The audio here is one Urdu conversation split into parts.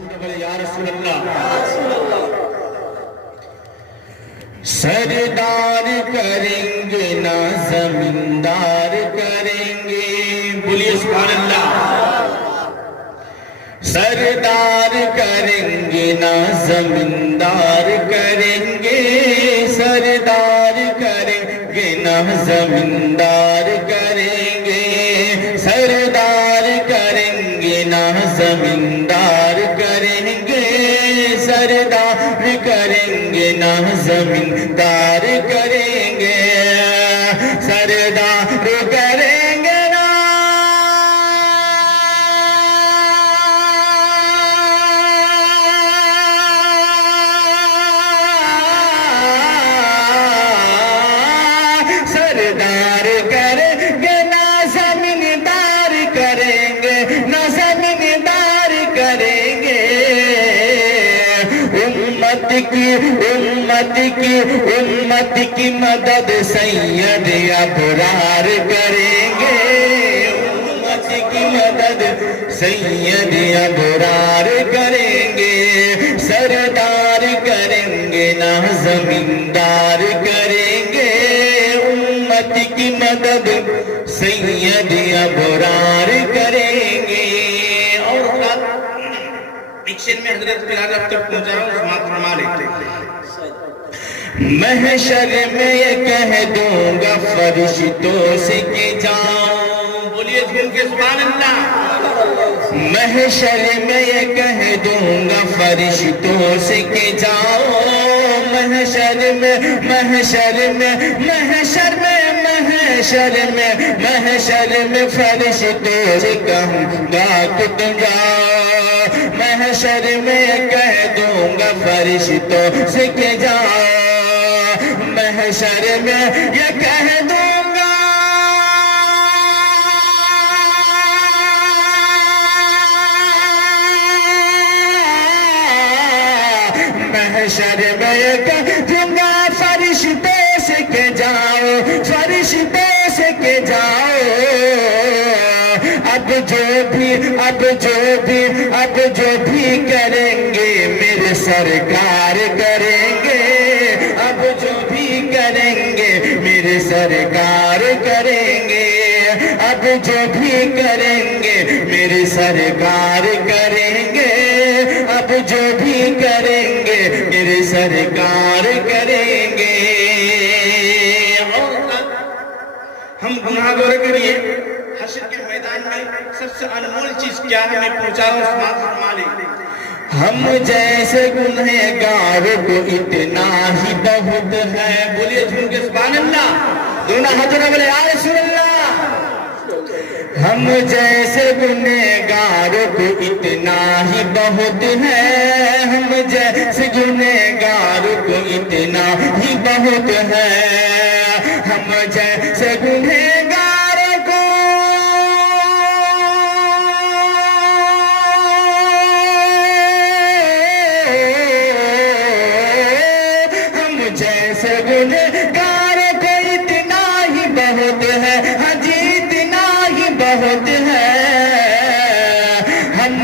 یا رسول اللہ سردار کریں گے نہ زمیندار کریں گے، بولیے سبحان اللہ۔ سردار کریں گے نہ زمیندار کریں گے، سردار کریں گے نہ زمیندار کریں گے، سردار کریں گے نہ زمیندار کریں گے، سردار کریں گے نہ زمیندار کریں گے، سردار کریں گے نہ سردار کریں گے نہ زمیندار کریں گے، نہ زمیندار کریں گے، امت کی مدد سید ابرار کریں گے، امت کی مدد سید ابرار کریں گے، سردار کریں گے نہ زمیندار کریں گے، امت کی مدد سید ابرار کریں گے۔ اور ایک شعر میں حضرت بلال اب تک پہنچا رہا ہوں، سماعت فرما لیتے ہیں۔ محشر میں یہ کہہ دوں گا فرشتوں سے کہ جاؤ، بولیے جھوم کے سبحان اللہ۔ محشر میں یہ کہہ دوں گا فرشتوں سے کہ جاؤ، محشر میں محشر میں محشر میں محشر میں محشر میں فرشتوں سے کہوں گا کہ تم جاؤ، محشر میں کہہ دوں گا فرشتوں سے کہ جاؤ، محشر میں یہ کہہ دوں گا محشر میں یہ کہہ دوں گا فرشتوں سے کہ جاؤ، فرشتوں سے کہ جاؤ، اب جو بھی کریں گے میرے سرکار کریں گے، اب جو بھی کریں گے میرے سرکار کریں گے، اب جو بھی کریں گے میرے سرکار کریں گے، اب جو بھی کریں گے میرے سرکار کریں گے۔ اور ہم گناہ گور کے لیے حشر کے میدان میں سب سے انمول چیز کیا ہے، میں پوچھا ہوں، سماعت فرما لیں۔ ہم جیسے گنہگار کو اتنا ہی بہت ہے، بولیے جھوم کے سبحان اللہ، دونوں ہاتھوں بولے یا رسول اللہ۔ ہم جیسے گنہگار کو اتنا ہی بہت ہے، ہم جیسے گنہگار کو اتنا ہی بہت ہے، ہم جیسے گنہگار کو ہم جیسے گنہگار کو اتنا ہی بہت ہے، ہاں جی اتنا ہی بہت ہے، ہم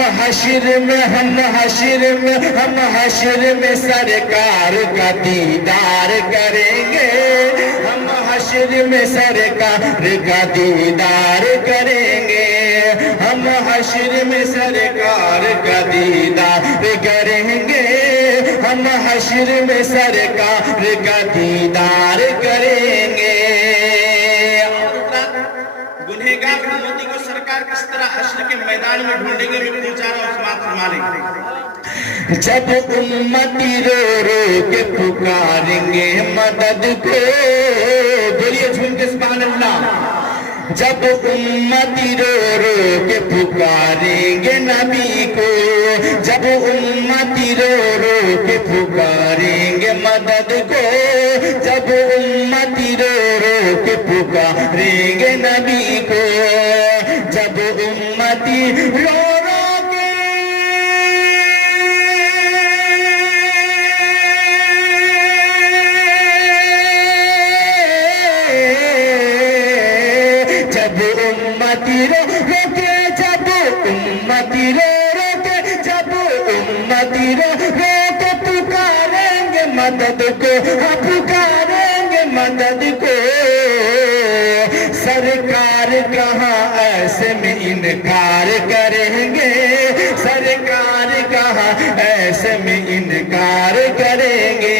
حشر میں سرکار کا دیدار کریں گے، ہم حشر میں سرکار کا دیدار کریں گے، ہم حشر میں سرکار کا دیدار کریں گے، ہم حشر میں سرکار کا دیدار کریں گے۔ گنہگار امتی کو سرکار کس طرح حشر کے میدان میں ڈھونڈیں گے، میں پہنچا رہا ہوں، سماعت فرما لیں۔ جب امتی رو رو کے پکاریں گے مدد کو، بولیے جھوم کے سبحان اللہ۔ جب امتی رو رو کے پکاریں گے نبی کو، جب امتی رو رو کے پکاریں گے مدد کو، جب امتی رو رو کے پکاریں گے نبی کو، جب امتی رو مدد کو پکاریں گے مدد کو سرکار کہاں ایسے میں انکار کریں گے سرکار کہاں ایسے میں انکار کریں گے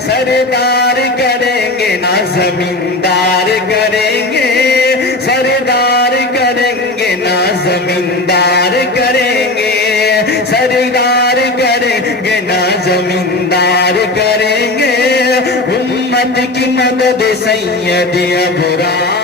سردار کریں گے نہ زمیندار کریں گے سردار کریں گے نہ زمیندار کریں گے سردار کریں گے نہ زمیندار کریں گے امت کی مدد سید ابرار